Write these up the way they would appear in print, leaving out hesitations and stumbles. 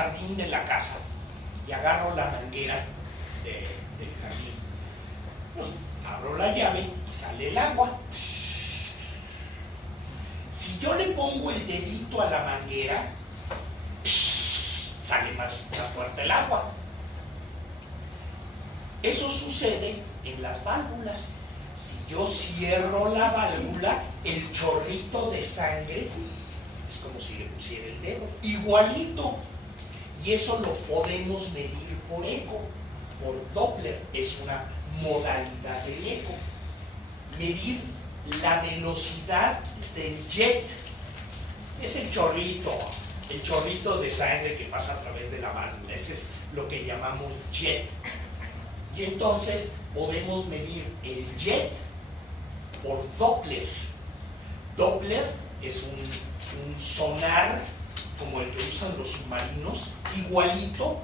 jardín de la casa y agarro la manguera del jardín. Pues abro la llave y sale el agua. Si yo le pongo el dedito a la manguera, sale más fuerte el agua. Eso sucede en las válvulas. Si yo cierro la válvula, el chorrito de sangre es como si le pusiera el dedo, igualito. Y eso lo podemos medir por eco, por Doppler. Es una modalidad del eco. Medir la velocidad del jet. Es el chorrito de sangre que pasa a través de la válvula. Ese es lo que llamamos jet. Y entonces podemos medir el jet por Doppler. Doppler es un sonar como el que usan los submarinos, igualito,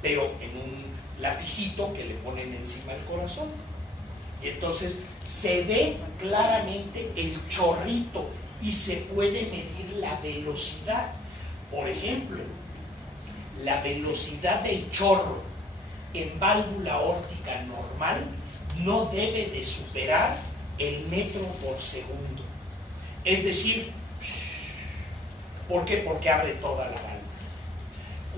pero en un lapicito que le ponen encima del corazón. Y entonces se ve claramente el chorrito y se puede medir la velocidad. Por ejemplo, la velocidad del chorro en válvula aórtica normal no debe de superar el metro por segundo. Es decir, ¿por qué? Porque abre toda la válvula.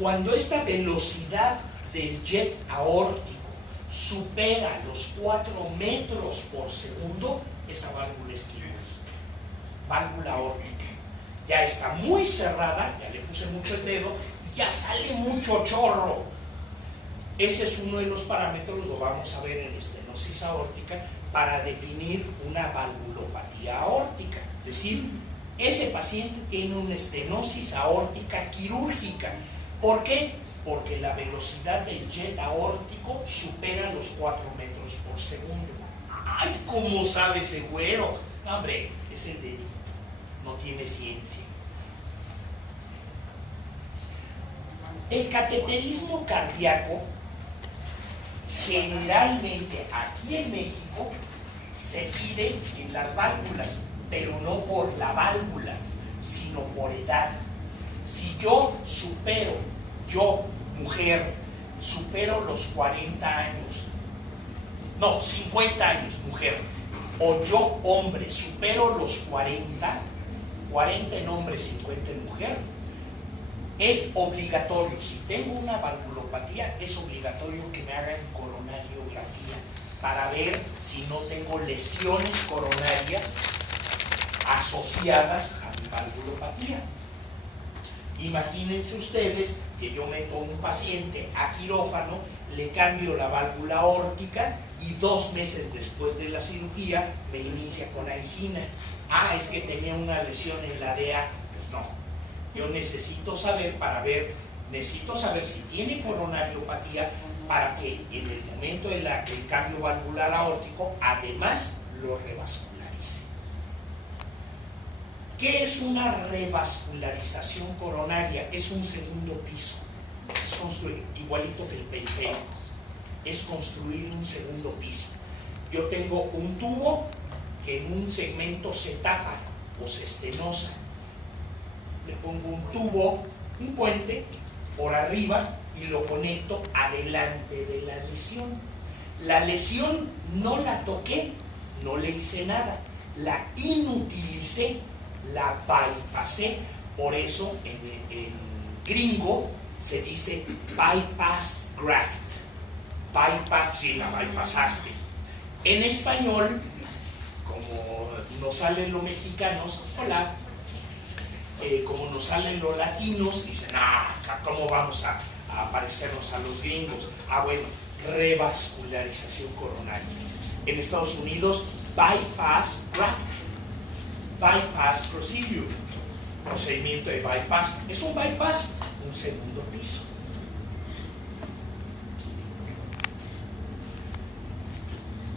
Cuando esta velocidad del jet aórtico supera los 4 metros por segundo, esa válvula es quirúrgica. Válvula aórtica. Ya está muy cerrada, ya le puse mucho el dedo y ya sale mucho chorro. Ese es uno de los parámetros, lo vamos a ver en estenosis aórtica, para definir una valvulopatía aórtica. Es decir, ese paciente tiene una estenosis aórtica quirúrgica. ¿Por qué? Porque la velocidad del jet aórtico supera los 4 metros por segundo. ¡Ay, cómo sabe ese güero! No, hombre, es el dedito, no tiene ciencia. El cateterismo cardíaco, generalmente aquí en México, se pide en las válvulas, pero no por la válvula, sino por edad. Si yo mujer, supero los 40 años, no, 50 años, mujer, o yo, hombre, supero los 40 en hombre, 50 en mujer, es obligatorio, si tengo una valvulopatía, es obligatorio que me hagan coronariografía para ver si no tengo lesiones coronarias asociadas a mi valvulopatía. Imagínense ustedes que yo meto a un paciente a quirófano, le cambio la válvula aórtica y 2 meses después de la cirugía me inicia con angina. Ah, es que tenía una lesión en la DA. Pues no. Yo necesito saber si tiene coronariopatía para que en el momento del cambio valvular aórtico además lo revascularice. ¿Qué es una revascularización coronaria? Es un segundo piso. Es construir, igualito que el periférico, es construir un segundo piso. Yo tengo un tubo que en un segmento se tapa o se estenosa. Le pongo un tubo, un puente por arriba y lo conecto adelante de la lesión. La lesión no la toqué, no le hice nada, la inutilicé, la bypassé. Por eso en gringo se dice bypass graft. Bypass, si la bypassaste. En español, como nos salen los mexicanos, hola, como nos salen los latinos, dicen, ¿cómo vamos a parecernos a los gringos? Bueno, revascularización coronaria. En Estados Unidos, bypass graft, bypass procedure, procedimiento de bypass. Es un bypass, un segundo piso.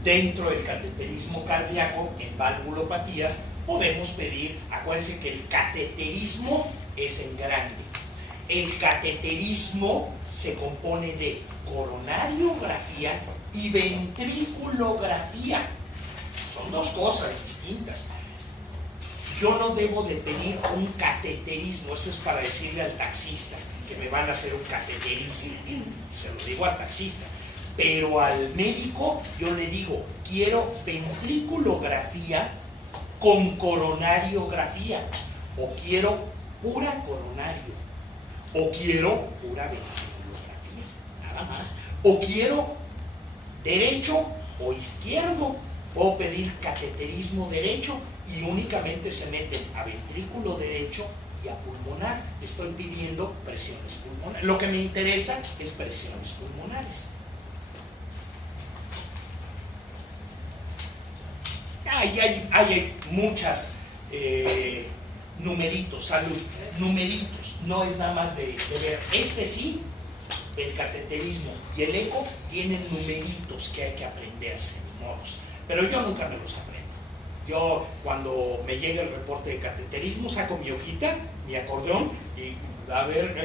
Dentro del cateterismo cardíaco, en valvulopatías, podemos pedir, acuérdense que el cateterismo es en grande. El cateterismo se compone de coronariografía y ventriculografía. Son 2 cosas distintas. Yo no debo de pedir un cateterismo, esto es para decirle al taxista que me van a hacer un cateterismo, se lo digo al taxista, pero al médico yo le digo, quiero ventriculografía con coronariografía, o quiero pura coronario, o quiero pura ventriculografía, nada más, o quiero derecho o izquierdo, puedo pedir cateterismo derecho y únicamente se meten a ventrículo derecho y a pulmonar. Estoy pidiendo presiones pulmonares. Lo que me interesa es presiones pulmonares. Hay muchas numeritos, salud, numeritos, no es nada más de ver. Este sí, el cateterismo y el eco tienen numeritos que hay que aprenderse, modos, pero yo nunca me los aprendo. Yo cuando me llega el reporte de cateterismo saco mi hojita, mi acordeón y a ver,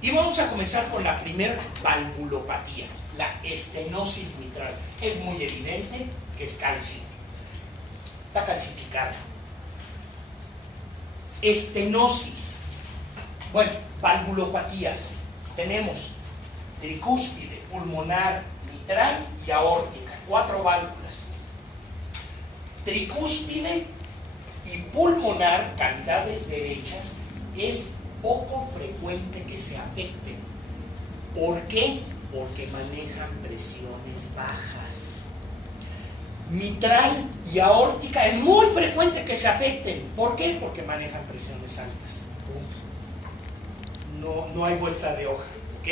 y vamos a comenzar con la primer valvulopatía, la estenosis mitral. Es muy evidente que es calcio, está calcificada. Estenosis. Bueno, valvulopatías. Tenemos tricúspide, pulmonar, mitral y aórtica. 4 válvulas. Tricúspide y pulmonar, cavidades derechas, es poco frecuente que se afecten. ¿Por qué? Porque manejan presiones bajas. Mitral y aórtica es muy frecuente que se afecten. ¿Por qué? Porque manejan presiones altas. Punto. No hay vuelta de hoja. ¿Ok?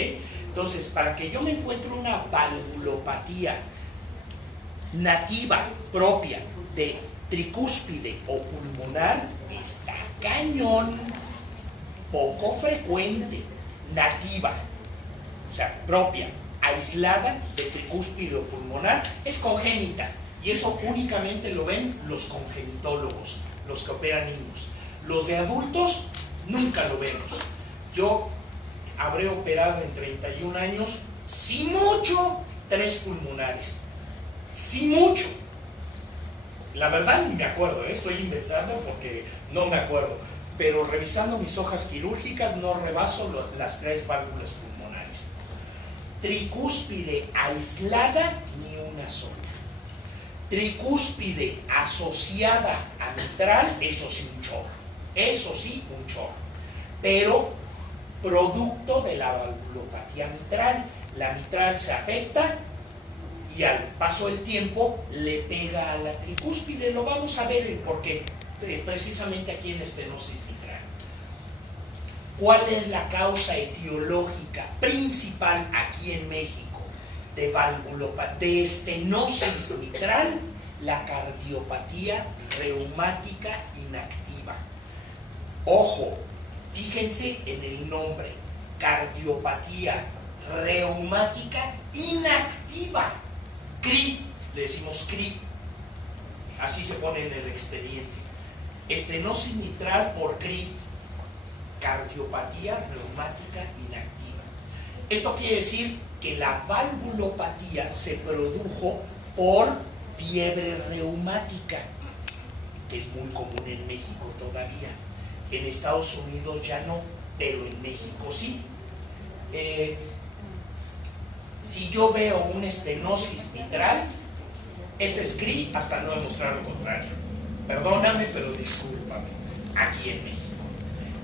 Entonces, para que yo me encuentre una valvulopatía nativa, propia, de tricúspide o pulmonar, está cañón. Poco frecuente, nativa, o sea, propia, aislada de tricúspide o pulmonar, es congénita. Y eso únicamente lo ven los congenitólogos, los que operan niños. Los de adultos nunca lo vemos. Yo habré operado en 31 años, si mucho, 3 pulmonares. Si mucho. La verdad ni me acuerdo, estoy inventando porque no me acuerdo. Pero revisando mis hojas quirúrgicas no rebaso las 3 válvulas pulmonares. Tricúspide aislada, ni una sola. Tricúspide asociada a mitral, eso sí un chorro. Eso sí un chorro. Pero producto de la valvulopatía mitral. La mitral se afecta y al paso del tiempo le pega a la tricúspide. Lo vamos a ver el porqué, precisamente aquí en estenosis mitral. ¿Cuál es la causa etiológica principal aquí en México de estenosis mitral? La cardiopatía reumática inactiva. Ojo, fíjense en el nombre, cardiopatía reumática inactiva. CRI, le decimos CRI, así se pone en el expediente. Estenosis mitral por CRI, cardiopatía reumática inactiva. Esto quiere decir que la valvulopatía se produjo por fiebre reumática, que es muy común en México todavía. En Estados Unidos ya no, pero en México sí. Si yo veo una estenosis mitral, ese es CRI hasta no demostrar lo contrario. Perdóname, pero discúlpame. Aquí en México.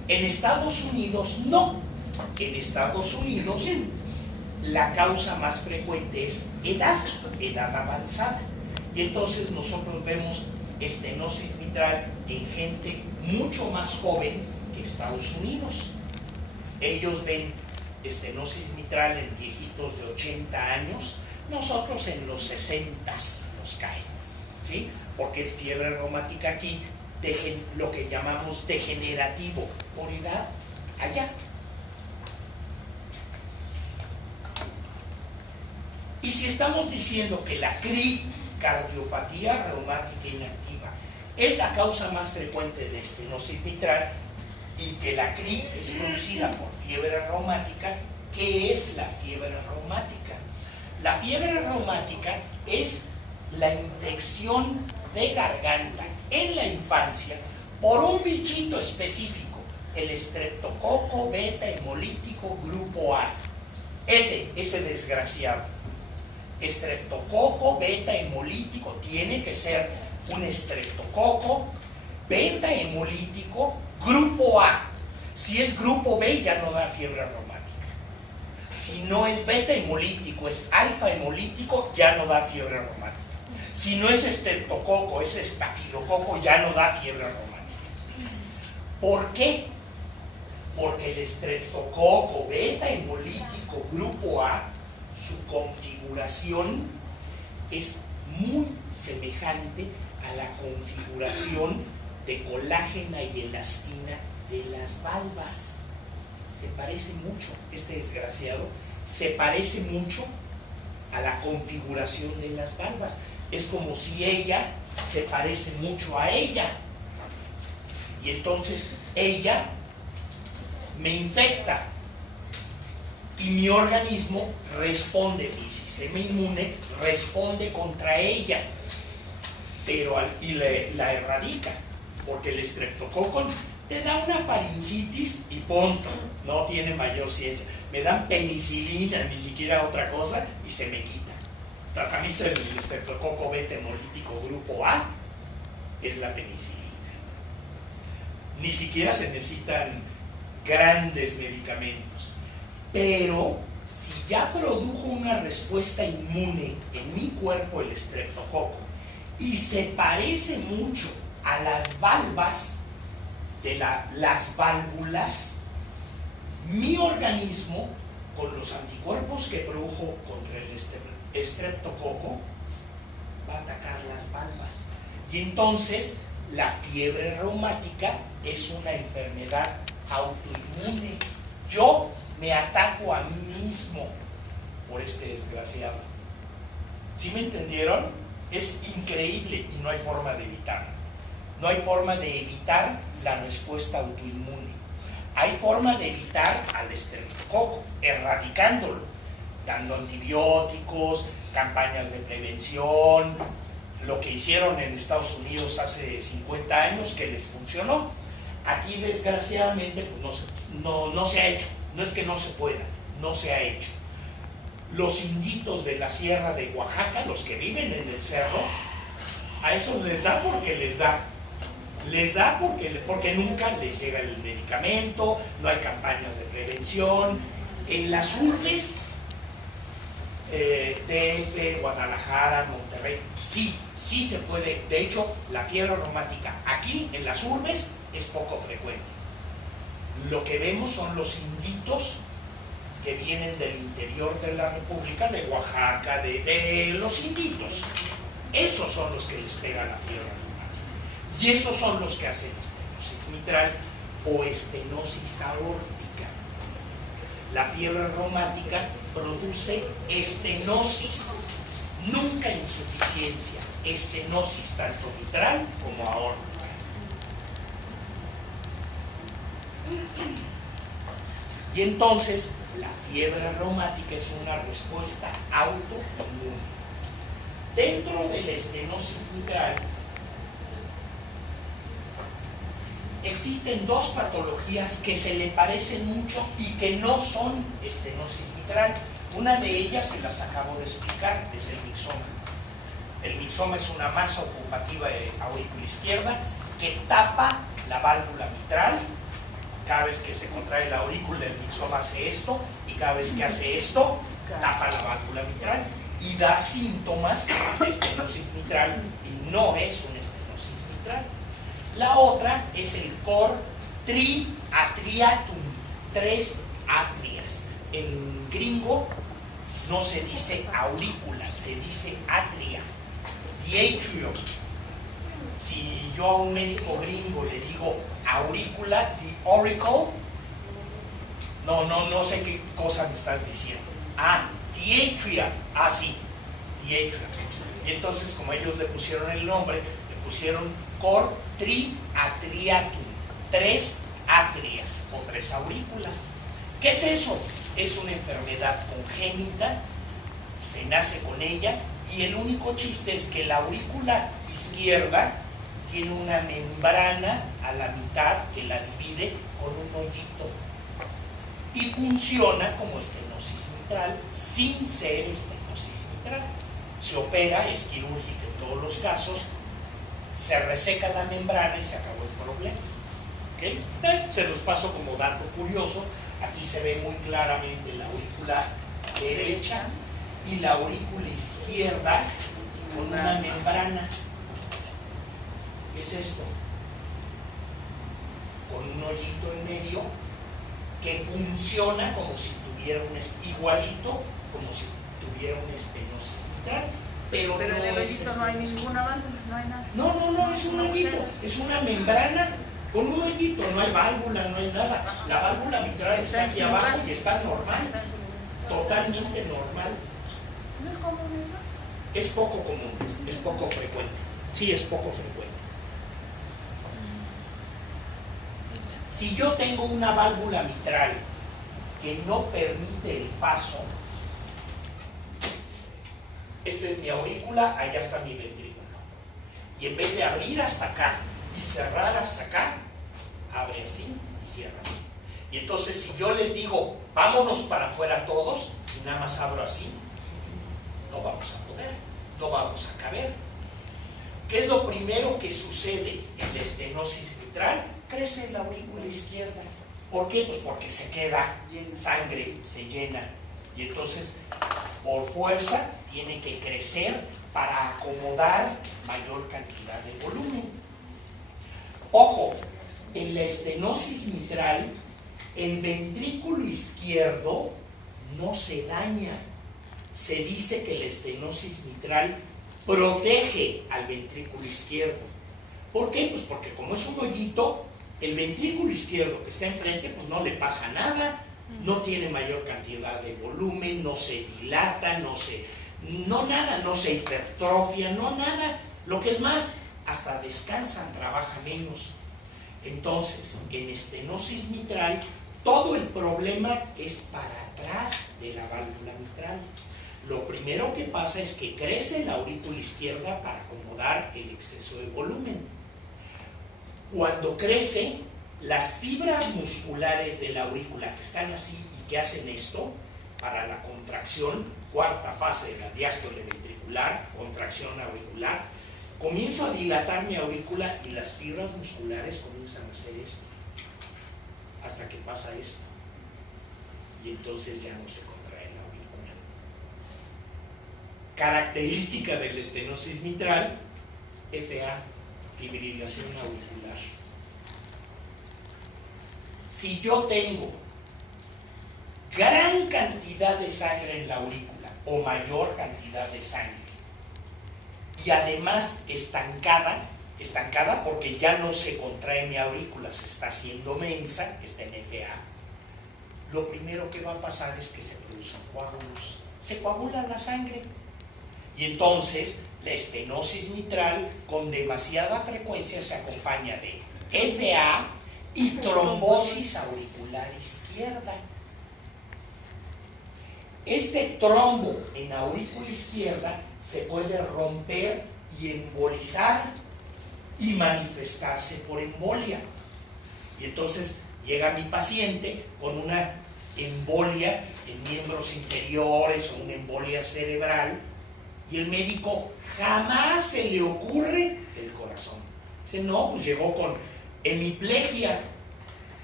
En Estados Unidos no. En Estados Unidos la causa más frecuente es edad avanzada. Y entonces nosotros vemos estenosis mitral en gente mucho más joven que Estados Unidos. Ellos ven estenosis mitral en viejitos de 80 años, nosotros en los 60 nos caen, ¿sí? Porque es fiebre reumática aquí, lo que llamamos degenerativo, por edad, allá. Y si estamos diciendo que la CRI, cardiopatía reumática inactiva, es la causa más frecuente de estenosis mitral, y que la CRI es producida por fiebre reumática, ¿qué es la fiebre reumática? La fiebre reumática es la infección de garganta en la infancia por un bichito específico. el estreptococo beta hemolítico grupo A. Ese desgraciado. Estreptococo beta hemolítico tiene que ser un estreptococo beta hemolítico grupo A. Si es grupo B ya no da fiebre reumática. Si no es beta hemolítico, es alfa hemolítico, ya no da fiebre reumática. Si no es estreptococo, es estafilococo, ya no da fiebre reumática. ¿Por qué? Porque el estreptococo beta hemolítico grupo A, su configuración es muy semejante a la configuración de colágena y elastina de las valvas. Se parece mucho, este desgraciado se parece mucho a la configuración de las valvas. Es como si ella se parece mucho a ella. Y entonces ella me infecta y mi organismo responde, mi sistema inmune responde contra ella, pero la erradica, porque el estreptococo te da una faringitis y punto, no tiene mayor ciencia. Me dan penicilina, ni siquiera otra cosa, y se me quita. Tratamiento del estreptococo beta hemolítico grupo A es la penicilina. Ni siquiera se necesitan grandes medicamentos. Pero si ya produjo una respuesta inmune en mi cuerpo el estreptococo y se parece mucho a las valvas de las válvulas, mi organismo, con los anticuerpos que produjo contra el estreptococo, va a atacar las valvas. Y entonces la fiebre reumática es una enfermedad autoinmune. Yo me ataco a mí mismo por este desgraciado. ¿Sí me entendieron? Es increíble y no hay forma de evitarlo. No hay forma de evitar la respuesta autoinmune. Hay forma de evitar al estreptococo, erradicándolo, dando antibióticos, campañas de prevención, lo que hicieron en Estados Unidos hace 50 años que les funcionó. Aquí desgraciadamente pues no se ha hecho. No es que no se pueda, no se ha hecho. Los inditos de la sierra de Oaxaca, los que viven en el cerro, a eso les da porque les da. Les da porque nunca les llega el medicamento, no hay campañas de prevención. En las urbes, DF, Guadalajara, Monterrey, sí se puede. De hecho, la fiebre reumática aquí en las urbes es poco frecuente. Lo que vemos son los inditos que vienen del interior de la República, de Oaxaca, de los inditos. Esos son los que les pega la fiebre reumática. Y esos son los que hacen estenosis mitral o estenosis aórtica. La fiebre reumática produce estenosis, nunca insuficiencia, estenosis tanto mitral como aórtica. Y entonces la fiebre reumática es una respuesta autoinmune. Dentro de la estenosis mitral existen dos patologías que se le parecen mucho y que no son estenosis mitral. Una de ellas se las acabo de explicar, es el mixoma. El mixoma es una masa ocupativa de aurícula izquierda que tapa la válvula mitral. Cada vez que se contrae la aurícula, el mixoma hace esto, y cada vez que hace esto, tapa la válvula mitral y da síntomas de estenosis mitral, y no es una estenosis mitral. La otra es el cor triatriatum, 3 atrias. En gringo no se dice aurícula, se dice atria, diatrium. Si yo a un médico gringo le digo aurícula, the auricle, no sé qué cosa me estás diciendo. Diatria, sí, diatria. Y entonces, como ellos le pusieron el nombre, le pusieron cor triatriatum, 3 atrias o 3 aurículas. ¿Qué es eso? Es una enfermedad congénita, se nace con ella, y el único chiste es que la aurícula izquierda tiene una membrana a la mitad que la divide con un hoyito y funciona como estenosis mitral sin ser estenosis mitral. Se opera, es quirúrgica en todos los casos, se reseca la membrana y se acabó el problema. ¿Okay? Se los paso como dato curioso. Aquí se ve muy claramente la aurícula derecha y la aurícula izquierda con una membrana. ¿Qué es esto? Con un hoyito en medio que funciona como si tuviera igualito, como si tuviera una estenosis mitral, pero en no el es hoyito no hay ninguna válvula, no hay nada. No, es un hoyito, es una membrana con un hoyito, no hay válvula, no hay nada. La válvula mitral está aquí abajo y está normal, totalmente normal. ¿No es común eso? Es poco común, es poco frecuente. Sí, es poco frecuente. Si yo tengo una válvula mitral que no permite el paso, esta es mi aurícula, allá está mi ventrículo. Y en vez de abrir hasta acá y cerrar hasta acá, abre así y cierra así. Y entonces si yo les digo, vámonos para afuera todos, y nada más abro así, no vamos a poder, no vamos a caber. ¿Qué es lo primero que sucede en la estenosis mitral? Crece la aurícula izquierda. ¿Por qué? Pues porque se queda sangre, se llena. Y entonces, por fuerza, tiene que crecer para acomodar mayor cantidad de volumen. Ojo, en la estenosis mitral, el ventrículo izquierdo no se daña. Se dice que la estenosis mitral protege al ventrículo izquierdo. ¿Por qué? Pues porque como es un hoyito, el ventrículo izquierdo que está enfrente, pues no le pasa nada, no tiene mayor cantidad de volumen, no se dilata, no se hipertrofia, no nada. Lo que es más, hasta descansan, trabaja menos. Entonces, en estenosis mitral, todo el problema es para atrás de la válvula mitral. Lo primero que pasa es que crece la aurícula izquierda para acomodar el exceso de volumen. Cuando crece, las fibras musculares de la aurícula que están así y que hacen esto, para la contracción, cuarta fase de la diástole ventricular, contracción auricular, comienzo a dilatar mi aurícula y las fibras musculares comienzan a hacer esto, hasta que pasa esto. Y entonces ya no se contrae la aurícula. Característica de la estenosis mitral, FA, fibrilación auricular. Si yo tengo gran cantidad de sangre en la aurícula o mayor cantidad de sangre y además estancada porque ya no se contrae mi aurícula, se está haciendo mensa, está en FA, lo primero que va a pasar es que se producen coágulos, se coagula la sangre. Y entonces la estenosis mitral con demasiada frecuencia se acompaña de FA y trombosis auricular izquierda. Este trombo en aurícula izquierda se puede romper y embolizar y manifestarse por embolia. Y entonces llega mi paciente con una embolia en miembros inferiores o una embolia cerebral y el médico jamás se le ocurre el corazón. Dice, no, pues llegó con hemiplegia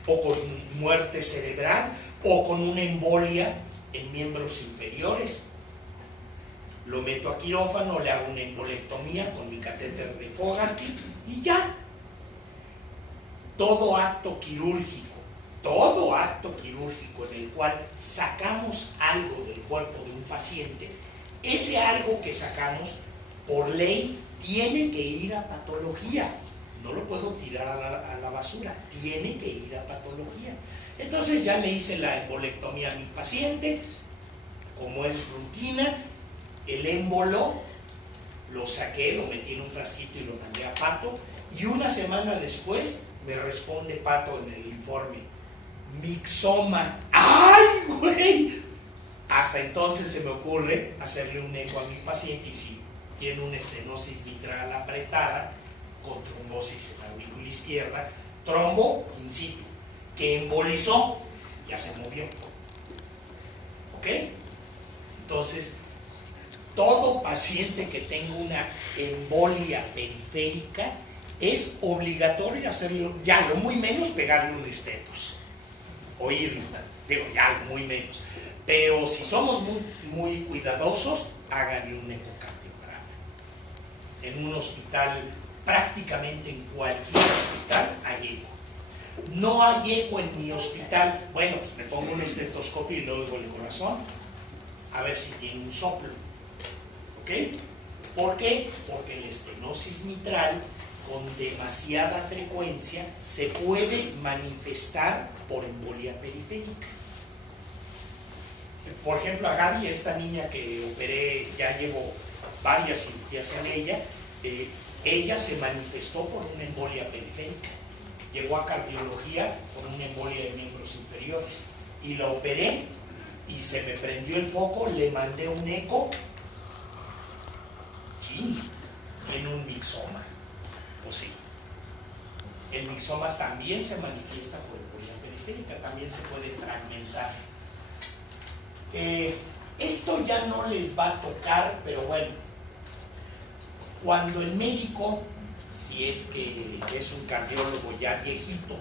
o con muerte cerebral o con una embolia en miembros inferiores. Lo meto a quirófano, le hago una embolectomía con mi catéter de Fogarty y ya. Todo acto quirúrgico en el cual sacamos algo del cuerpo de un paciente, ese algo que sacamos, por ley, tiene que ir a patología. No lo puedo tirar a la basura, tiene que ir a patología. Entonces ya le hice la embolectomía a mi paciente, como es rutina, el émbolo lo saqué, lo metí en un frasquito y lo mandé a Pato, y una semana después me responde Pato en el informe, mixoma. ¡Ay, güey! Hasta entonces se me ocurre hacerle un eco a mi paciente y si tiene una estenosis mitral apretada con trombosis en la aurícula izquierda, trombo in situ, que embolizó, ya se movió. ¿Ok? Entonces, todo paciente que tenga una embolia periférica es obligatorio hacerlo, ya lo muy menos pegarle un estetos, oírlo, digo, ya lo muy menos. Pero si somos muy cuidadosos, háganle un ecocardiograma. En un hospital, prácticamente en cualquier hospital, hay eco. No hay eco en mi hospital. Bueno, pues me pongo un estetoscopio y le oigo el corazón, a ver si tiene un soplo. ¿Ok? ¿Por qué? Porque la estenosis mitral con demasiada frecuencia se puede manifestar por embolia periférica. Por ejemplo, a Gaby, esta niña que operé, ya llevo varias cirugías en ella, ella se manifestó por una embolia periférica. Llegó a cardiología por una embolia de miembros inferiores y la operé y se me prendió el foco, le mandé un eco, sí, en un mixoma. Pues sí, el mixoma también se manifiesta por embolia periférica, también se puede fragmentar. Esto ya no les va a tocar, pero bueno, cuando el médico, si es que es un cardiólogo ya viejito,